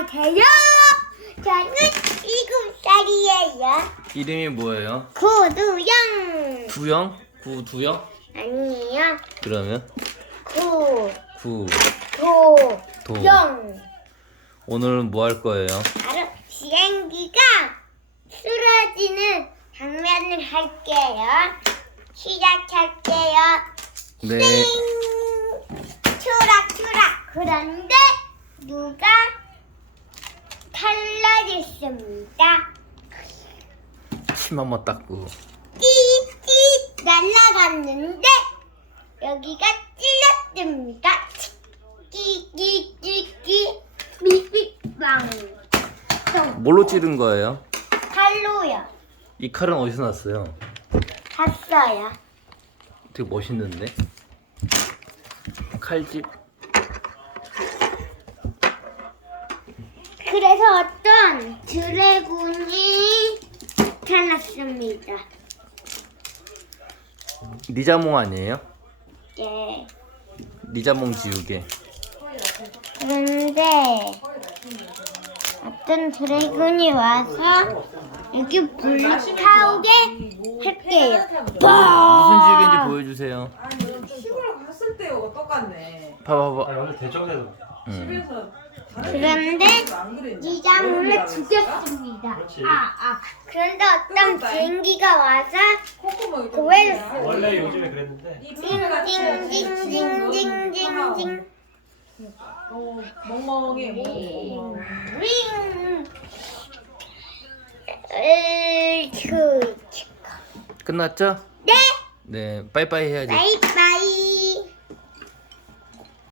안녕하세요. 저는 일곱 살이에요. 이름이 뭐예요? 구두영. 구영? 구두영? 아니에요. 그러면 구, 구. 도, 도. 영. 오늘은 뭐 할 거예요? 바로 비행기가 쓰러지는 장면을 할게요. 시작할게요. 네. 띵! 추락 추락. 그런데 누가 탈락했습니다. 침 한번 닦고. 띠띠 날아갔는데 여기가 찔렸습니다. 끼끼끼끼 삐삐빵. 또 뭘로 찌른 거예요? 칼로요. 이 칼은 어디서 났어요? 샀어요. 되게 멋있는데? 칼집? 그래서 어떤 드래곤이 나타났습니다. 니자몽 아니에요? 예. 니자몽 지우개. 그런데 어떤 드래곤이 와서 여기 불타오게 할게요. 무슨 지우개인지 보여주세요. 아니 시골 갔을 때하고 똑같네. 봐봐 봐봐. 아 여기. 집에서 그런데 안 그랬냐? 이장을 죽였습니다. 그렇지. 아, 아. 그런데 어떤 비행기가 와서 고해졌어요. 원래 요즘에 그랬는데 징징징징징징징 어, 멍멍해. 멍멍. 으, 그, 끝났죠? 네, 네. 빠이빠이 해야지. 바이바이.